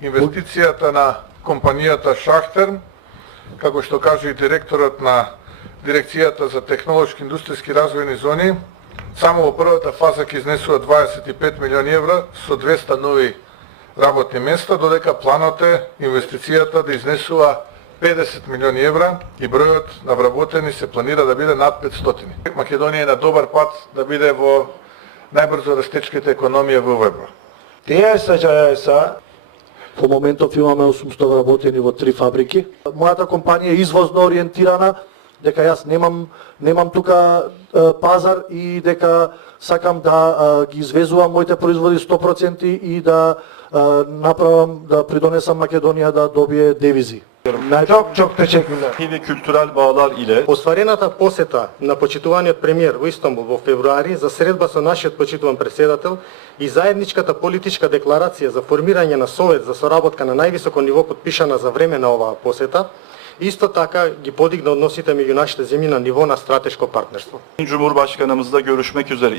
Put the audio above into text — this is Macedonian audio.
инвестицијата на компанијата Шахтер, како што каже и директорот на Дирекцијата за технолошки индустријски развојни зони, само во првата фаза ќе изнесува 25 милиони евра со 200 нови работни места, додека планот е инвестицијата да изнесува 50 милиони евра и бројот на вработени се планира да биде над 500. Македонија е на добар пат да биде во најбрзо растечката економија во Европа. Теја са во моментов имаме 800 вработени во 3 фабрики. Мојата компанија е извозно ориентирана, дека јас немам тука пазар и дека сакам да ги извезувам моите производи 100% и да направам, да придонесам Македонија да добие девизи. Çok teşekkürler. Ve kültürel bağlar ile Остварената посета на почитуваниот премиер во Истанбул во февруари за средба со нашиот почитуван претседател и заедничката политичка декларација за формирање на совет за соработка на највисоко ниво подпишана за време на оваа посета, исто така ги подигна односите меѓу нашите земји на ниво на стратешко партнерство. Cumhurbaşkanımızla görüşmek üzere.